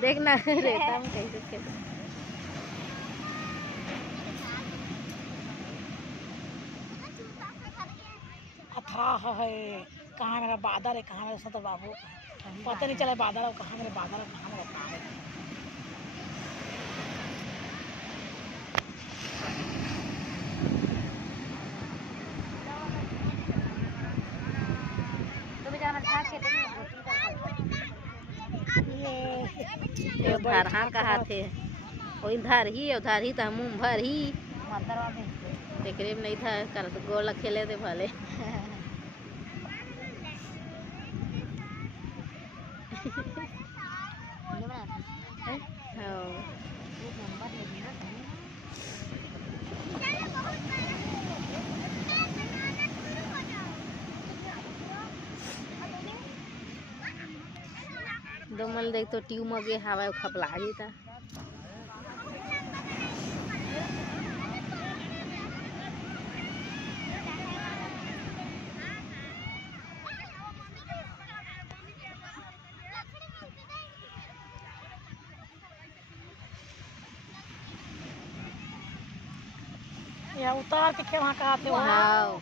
देखना रेता में कैसे खेल। अथाह है, कहाँ मेरा बादल है, कहाँ मेरा सतर बाबू, पता नहीं चला बादल है कहाँ, मेरे बादल है कहाँ, मेरा तार है। उधर हाँ कहा थे, वो इधर ही तो हम भर ही तेकरे में नहीं था कर गोला खेले थे भले। दो मल देख तो ट्यूब मगे हवा खपला गई था। या उतार के वहाँ कहा थे वाह